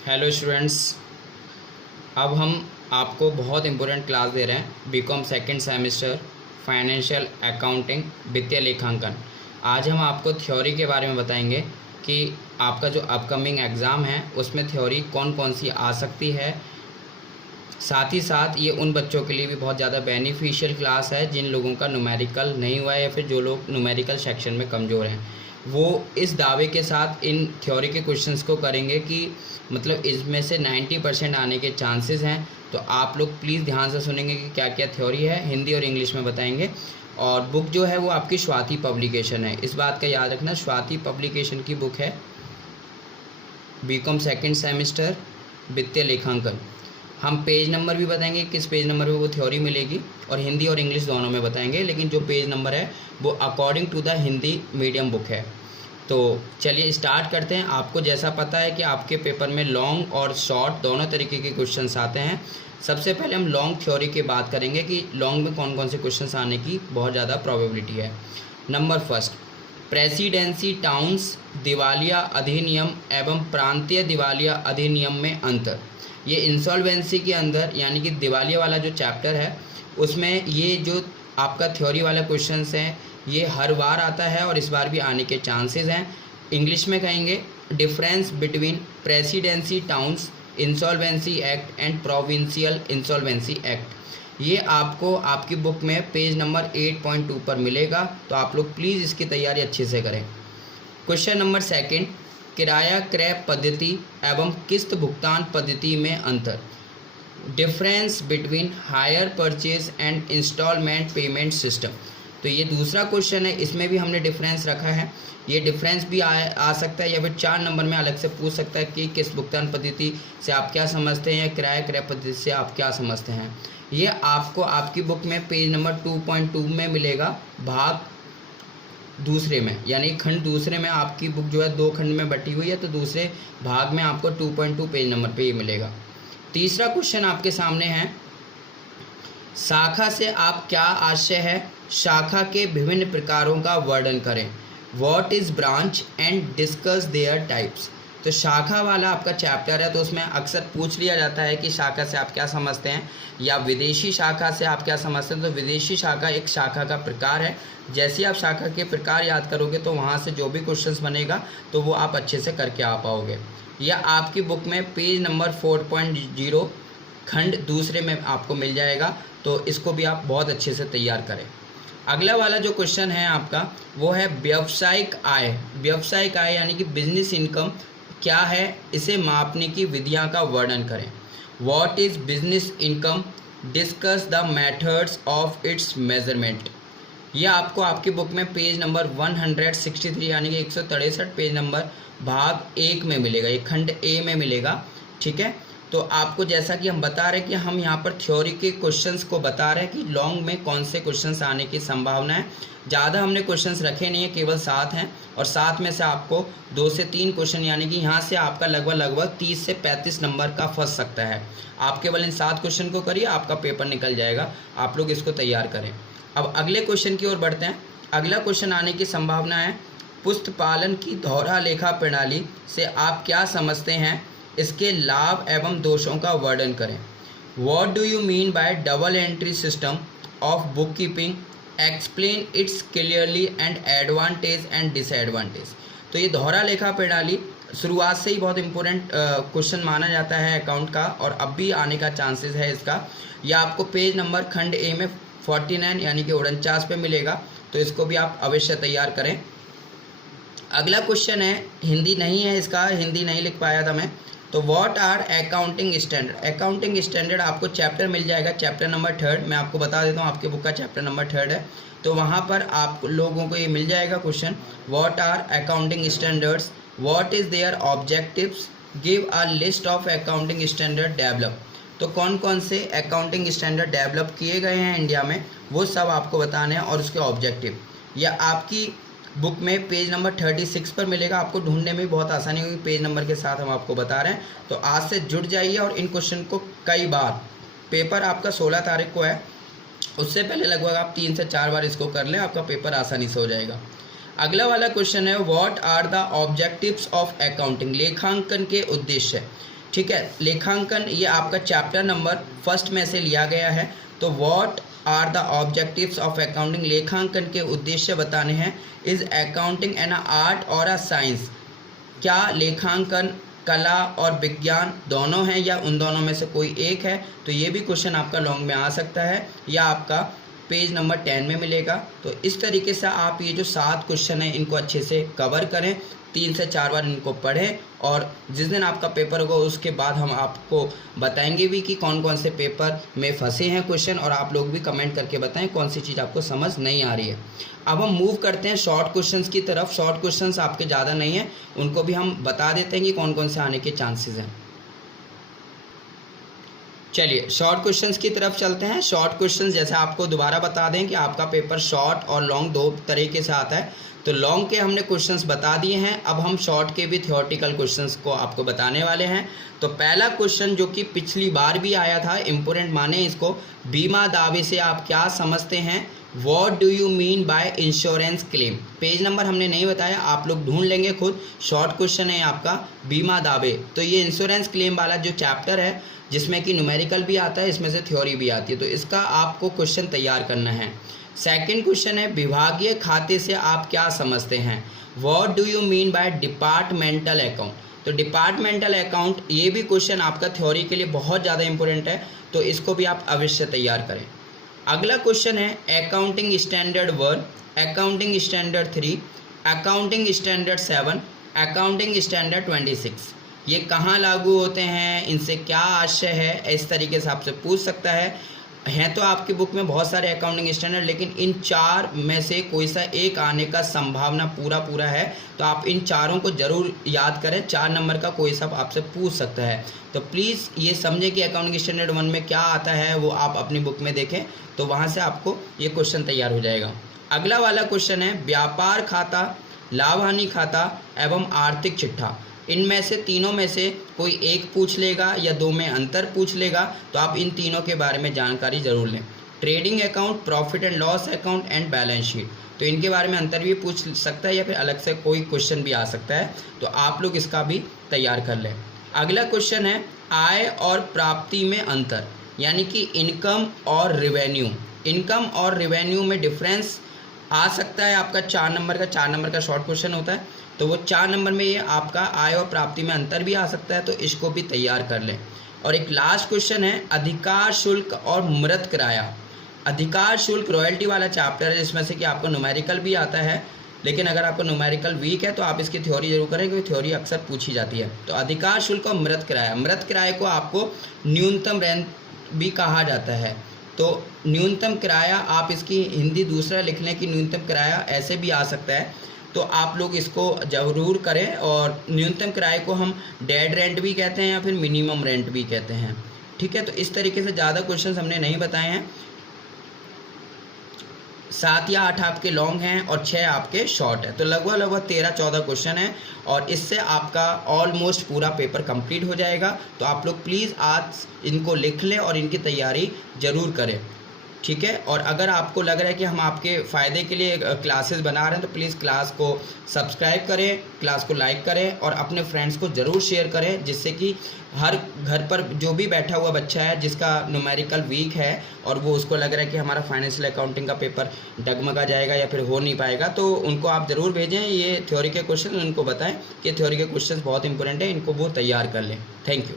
Hello students. अब हम आपको बहुत इम्पोर्टेंट क्लास दे रहे हैं B Com second semester financial accounting वित्तीय लेखांकन। आज हम आपको थ्योरी के बारे में बताएंगे कि आपका जो अपकमिंग एग्ज़ाम है उसमें थ्योरी कौन कौन सी आ सकती है। साथ ही साथ ये उन बच्चों के लिए भी बहुत ज़्यादा बेनिफिशियल क्लास है जिन लोगों का न्यूमेरिकल नहीं हुआ है या फिर जो लोग न्यूमेरिकल सेक्शन में कमज़ोर हैं। वो इस दावे के साथ इन थ्योरी के क्वेश्चंस को करेंगे कि मतलब इसमें से 90% आने के चांसेस हैं। तो आप लोग प्लीज़ ध्यान से सुनेंगे कि क्या क्या थ्योरी है, हिंदी और इंग्लिश में बताएंगे। और बुक जो है वो आपकी स्वाति पब्लिकेशन है, इस बात का याद रखना। स्वाति पब्लिकेशन की बुक है बीकॉम सेकंड सेमेस्टर वित्तीय लेखांकन। हम पेज नंबर भी बताएंगे किस पेज नंबर पे वो थ्योरी मिलेगी, और हिंदी और इंग्लिश दोनों में बताएंगे, लेकिन जो पेज नंबर है वो according to the Hindi medium book है। तो चलिए स्टार्ट करते हैं। आपको जैसा पता है कि आपके पेपर में लॉन्ग और शॉर्ट दोनों तरीके के क्वेश्चंस आते हैं। सबसे पहले हम लॉन्ग थ्योरी की बात करेंगे कि लॉन्ग में कौन कौन से क्वेश्चंस आने की बहुत ज़्यादा प्रोबेबिलिटी है। नंबर फर्स्ट, प्रेसिडेंसी टाउन्स दिवालिया अधिनियम एवं प्रांतीय दिवालिया अधिनियम में अंतर। ये इंसॉल्वेंसी के अंदर यानी कि दिवालिया वाला जो चैप्टर है उसमें ये जो आपका थ्योरी वाला क्वेश्चंस हैं ये हर बार आता है और इस बार भी आने के चांसेस हैं। इंग्लिश में कहेंगे difference between presidency towns insolvency act and provincial insolvency act. ये आपको आपकी बुक में पेज नंबर 8.2 पर मिलेगा, तो आप लोग प्लीज़ इसकी तैयारी अच्छे से करें। क्वेश्चन नंबर सेकंड, किराया क्रय पद्धति एवं किस्त भुगतान पद्धति में अंतर। Difference between hire purchase and installment payment system. तो ये दूसरा क्वेश्चन है, इसमें भी हमने डिफरेंस रखा है। ये डिफरेंस भी आ सकता है या फिर 4 नंबर में अलग से पूछ सकता है कि किस्त भुगतान पद्धति से आप क्या समझते हैं या किराया क्रय पद्धति से आप क्या समझते हैं। ये आपको आपकी बुक में पेज नंबर 2.2 में मिलेगा, भाग दूसरे में, यानी खंड दूसरे में। आपकी बुक जो है 2 खंड में बटी हुई है, तो दूसरे भाग में आपको 2.2 पेज नंबर पे ये मिलेगा। तीसरा क्वेश्चन आपके सामने है, शाखा से आप क्या आशय है, शाखा के विभिन्न प्रकारों का वर्णन करें। What is branch and discuss their types. तो शाखा वाला आपका चैप्टर है, तो उसमें अक्सर पूछ लिया जाता है कि शाखा से आप क्या समझते हैं या विदेशी शाखा से आप क्या समझते हैं। तो विदेशी शाखा एक शाखा का प्रकार है। जैसे ही आप शाखा के प्रकार याद करोगे तो वहाँ से जो भी क्वेश्चंस बनेगा तो वो आप अच्छे से करके आ पाओगे। या आपकी बुक में पेज नंबर 4.0 खंड दूसरे में आपको मिल जाएगा, तो इसको भी आप बहुत अच्छे से तैयार करें। अगला वाला जो क्वेश्चन है आपका वो है व्यावसायिक आय। व्यावसायिक आय यानी कि बिजनेस इनकम क्या है, इसे मापने की विधियां का वर्णन करें। What is business income, discuss the methods of its measurement. ये आपको आपकी बुक में पेज नंबर 163 यानी कि 163 पेज नंबर भाग 1 में मिलेगा, ये खंड ए में मिलेगा। ठीक है, तो आपको जैसा कि हम बता रहे हैं कि हम यहाँ पर थ्योरी के क्वेश्चंस को बता रहे हैं कि लॉन्ग में कौन से क्वेश्चंस आने की संभावना है। ज़्यादा हमने क्वेश्चंस रखे नहीं है, केवल 7 हैं, और 7 में से आपको 2 से 3 क्वेश्चन यानी कि यहाँ से आपका लगभग 30 से 35 नंबर का फंस सकता है। आप केवल इन 7 क्वेश्चन को करिए, आपका पेपर निकल जाएगा। आप लोग इसको तैयार करें। अब अगले क्वेश्चन की ओर बढ़ते हैं। अगला क्वेश्चन आने की संभावना है, पुस्तपालन की दोहरा लेखा प्रणाली से आप क्या समझते हैं, इसके लाभ एवं दोषों का वर्णन करें। What do you mean by double entry system of book keeping, explain it's clearly and advantage and disadvantage. तो ये दोहरा लेखा प्रणाली शुरुआत से ही बहुत इंपॉर्टेंट क्वेश्चन माना जाता है अकाउंट का, और अब भी आने का चांसेस है इसका। यह आपको पेज नंबर खंड ए में 49 यानी कि 49 पे मिलेगा, तो इसको भी आप अवश्य तैयार करें। अगला क्वेश्चन है, हिंदी नहीं है इसका, हिंदी नहीं लिख पाया था मैं। तो what are accounting standard. Accounting standard आपको चैप्टर मिल जाएगा, चैप्टर नंबर 3। मैं आपको बता देता हूँ, आपके बुक का चैप्टर नंबर 3 है, तो वहाँ पर आप लोगों को ये मिल जाएगा question. What are accounting standards, what is their objectives, give a list of accounting standard develop. तो कौन कौन से अकाउंटिंग स्टैंडर्ड डेवलप किए गए हैं इंडिया में, वो सब आपको बताने हैं, और उसके ऑब्जेक्टिव। या आपकी बुक में पेज नंबर 36 पर मिलेगा। आपको ढूंढने में बहुत आसानी होगी, पेज नंबर के साथ हम आपको बता रहे हैं। तो आज से जुड़ जाइए और इन क्वेश्चन को कई बार, पेपर आपका 16 तारीख को है, उससे पहले लगभग आप 3 से 4 बार इसको कर लें, आपका पेपर आसानी से हो जाएगा। अगला वाला क्वेश्चन है, what are the objectives of accounting. लेखांकन के उद्देश्य। ठीक है। लेखांकन ये आपका चैप्टर नंबर 1 में से लिया गया है। तो what are the objectives of accounting, लेखांकन के उद्देश्य बताने हैं। इज अकाउंटिंग एन आर्ट और अ साइंस, क्या लेखांकन कला और विज्ञान दोनों हैं या उन दोनों में से कोई एक है। तो ये भी क्वेश्चन आपका लॉन्ग में आ सकता है या आपका पेज नंबर 10 में मिलेगा। तो इस तरीके से आप ये जो 7 क्वेश्चन हैं इनको अच्छे से कवर करें, 3 से 4 बार इनको पढ़ें, और जिस दिन आपका पेपर होगा उसके बाद हम आपको बताएंगे भी कि कौन कौन से पेपर में फंसे हैं क्वेश्चन, और आप लोग भी कमेंट करके बताएं कौन सी चीज़ आपको समझ नहीं आ रही है। अब हम मूव करते हैं शॉर्ट क्वेश्चंस की तरफ। शॉर्ट क्वेश्चंस आपके ज़्यादा नहीं हैं, उनको भी हम बता देते हैं कि कौन कौन से आने के चांसेस हैं। चलिए शॉर्ट क्वेश्चंस की तरफ चलते हैं। शॉर्ट क्वेश्चंस जैसे आपको दोबारा बता दें कि आपका पेपर शॉर्ट और लॉन्ग 2 तरीके से आता है। तो लॉन्ग के हमने क्वेश्चंस बता दिए हैं, अब हम शॉर्ट के भी थ्योरेटिकल क्वेश्चंस को आपको बताने वाले हैं। तो पहला क्वेश्चन जो कि पिछली बार भी आया था, इम्पोर्टेंट माने इसको, बीमा दावे से आप क्या समझते हैं। What do you mean by insurance claim. Page number हमने नहीं बताया, आप लोग ढूंढ लेंगे खुद। शॉर्ट क्वेश्चन है आपका बीमा दावे। तो ये इंश्योरेंस क्लेम वाला जो चैप्टर है जिसमें कि न्यूमेरिकल भी आता है, इसमें से थ्योरी भी आती है, तो इसका आपको क्वेश्चन तैयार करना है। सेकंड क्वेश्चन है विभागीय खाते से आप क्या समझते हैं। What do you mean by departmental account. तो डिपार्टमेंटल अकाउंट ये भी क्वेश्चन आपका थ्योरी के लिए बहुत ज़्यादा इंपॉर्टेंट है, तो इसको भी आप अवश्य तैयार करें। अगला क्वेश्चन है accounting standard 1, accounting standard 3, accounting standard 7, accounting standard 26। ये कहाँ लागू होते हैं, इनसे क्या आशय है, इस तरीके से आपसे पूछ सकता है। हैं तो आपकी बुक में बहुत सारे अकाउंटिंग स्टैंडर्ड, लेकिन इन 4 में से कोई सा एक आने का संभावना पूरा है। तो आप इन चारों को जरूर याद करें, 4 नंबर का कोई सा आपसे पूछ सकता है। तो प्लीज़ ये समझें कि अकाउंटिंग स्टैंडर्ड 1 में क्या आता है, वो आप अपनी बुक में देखें, तो वहाँ से आपको ये क्वेश्चन तैयार हो जाएगा। अगला वाला क्वेश्चन है व्यापार खाता, लाभ हानि खाता एवं आर्थिक चिट्ठा। इनमें से तीनों में से कोई एक पूछ लेगा या 2 में अंतर पूछ लेगा, तो आप इन तीनों के बारे में जानकारी जरूर लें। Trading account, profit and loss account and balance sheet, तो इनके बारे में अंतर भी पूछ सकता है या फिर अलग से कोई क्वेश्चन भी आ सकता है, तो आप लोग इसका भी तैयार कर लें। अगला क्वेश्चन है आय और प्राप्ति में अंतर, यानी कि इनकम और रेवेन्यू। इनकम और रेवेन्यू में डिफरेंस आ सकता है आपका 4 नंबर का, 4 नंबर का शॉर्ट क्वेश्चन होता है, तो वो 4 नंबर में ये आपका आय और प्राप्ति में अंतर भी आ सकता है, तो इसको भी तैयार कर लें। और एक लास्ट क्वेश्चन है अधिकार शुल्क और मृत किराया। अधिकार शुल्क रॉयल्टी वाला चैप्टर है जिसमें से कि आपको न्यूमेरिकल भी आता है, लेकिन अगर आपको न्यूमेरिकल वीक है तो आप इसकी थ्योरी जरूर करें, क्योंकि थ्योरी अक्सर पूछी जाती है। तो अधिकार शुल्क और मृत किराया, मृत किराए को आपको न्यूनतम रेंट भी कहा जाता है। तो न्यूनतम किराया आप इसकी हिंदी दूसरा लिख लें कि न्यूनतम किराया, ऐसे भी आ सकता है, तो आप लोग इसको ज़रूर करें। और न्यूनतम किराए को हम डेड रेंट भी कहते हैं या फिर मिनिमम रेंट भी कहते हैं, ठीक है। तो इस तरीके से ज़्यादा क्वेश्चंस हमने नहीं बताए हैं, 7 या 8 आपके लॉन्ग हैं और 6 आपके शॉर्ट है, तो लगभग 13-14 क्वेश्चन है, और इससे आपका ऑलमोस्ट पूरा पेपर कंप्लीट हो जाएगा। तो आप लोग प्लीज़ आज इनको लिख लें और इनकी तैयारी ज़रूर करें, ठीक है। और अगर आपको लग रहा है कि हम आपके फ़ायदे के लिए क्लासेस बना रहे हैं, तो प्लीज़ क्लास को सब्सक्राइब करें, क्लास को लाइक करें और अपने फ्रेंड्स को ज़रूर शेयर करें, जिससे कि हर घर पर जो भी बैठा हुआ बच्चा है जिसका न्यूमेरिकल वीक है और वो उसको लग रहा है कि हमारा फाइनेंशियल अकाउंटिंग का पेपर डगमगा जाएगा या फिर हो नहीं पाएगा, तो उनको आप ज़रूर भेजें ये थ्योरी के क्वेश्चन, उनको बताएं कि थ्योरी के क्वेश्चन बहुत इंपॉर्टेंट है, इनको वो तैयार कर लें। Thank you.